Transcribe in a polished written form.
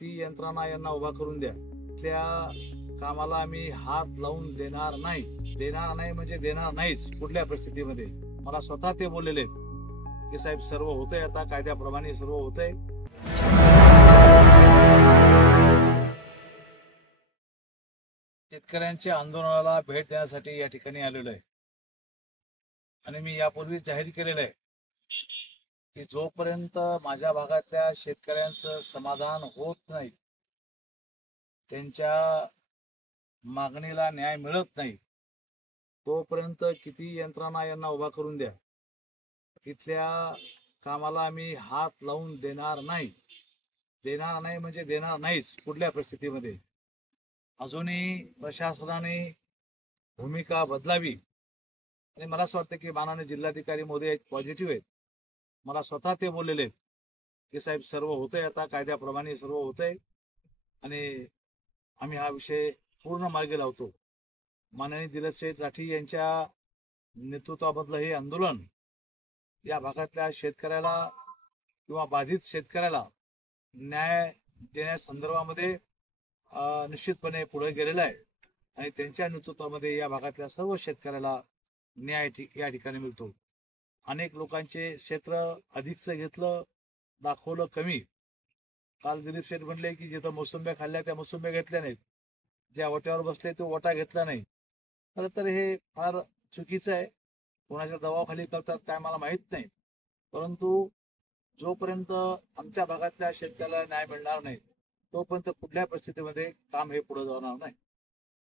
किती यंत्रणा यांना उभा करून द्या, त्या कामाला आम्ही हात लावून देणार नाही म्हणजे देणार नाहीच कुठल्या परिस्थितीमध्ये. मला स्वतः ते बोललेले आहेत की साहेब सर्व होतंय, आता कायद्याप्रमाणे सर्व होतंय. शेतकऱ्यांच्या आंदोलनाला भेट देण्यासाठी या ठिकाणी आलेलो आहे आणि मी यापूर्वी जाहीर केलेलं आहे की जोपर्यंत माझ्या भागातल्या शेतकऱ्यांचं समाधान होत नाही, त्यांच्या मागणीला न्याय मिळत नाही, तोपर्यंत किती यंत्रणा यांना उभा करून द्या, इथल्या कामाला आम्ही हात लावून देणार नाही म्हणजे देणार नाहीच कुठल्या परिस्थितीमध्ये. अजूनही प्रशासनाने भूमिका बदलावी आणि मला असं वाटतं की माननीय जिल्हाधिकारी महोदय एक पॉझिटिव्ह आहेत. मला स्वतः ते बोललेले आहेत की साहेब सर्व होतंय, आता कायद्याप्रमाणे सर्व होतंय आणि आम्ही हा विषय पूर्ण मार्गी लावतो. माननीय दिलीपसाहेब राठी यांच्या नेतृत्वामधलं हे आंदोलन या भागातल्या शेतकऱ्याला किंवा बाधित शेतकऱ्याला न्याय देण्यासंदर्भामध्ये निश्चितपणे पुढे गेलेला आहे आणि त्यांच्या नेतृत्वामध्ये या भागातल्या सर्व शेतकऱ्याला न्याय या ठिकाणी मिळतो. अनेक लोकांचे क्षेत्र अधिकचं घेतलं, दाखवलं कमी. काल दिलीप शेठ म्हणले की जिथं मोसंब्या खाल्ल्या त्या मोसंब्या घेतल्या नाहीत, ज्या ओट्यावर बसले तो ओटा घेतला नाही. खरं तर हे फार चुकीचं आहे. कोणाच्या दबावाखाली करतात काय मला माहित नाही, परंतु जोपर्यंत आमच्या भागातल्या शेतकऱ्याला न्याय मिळणार नाही तोपर्यंत कुठल्या परिस्थितीमध्ये काम हे पुढे जाणार नाही.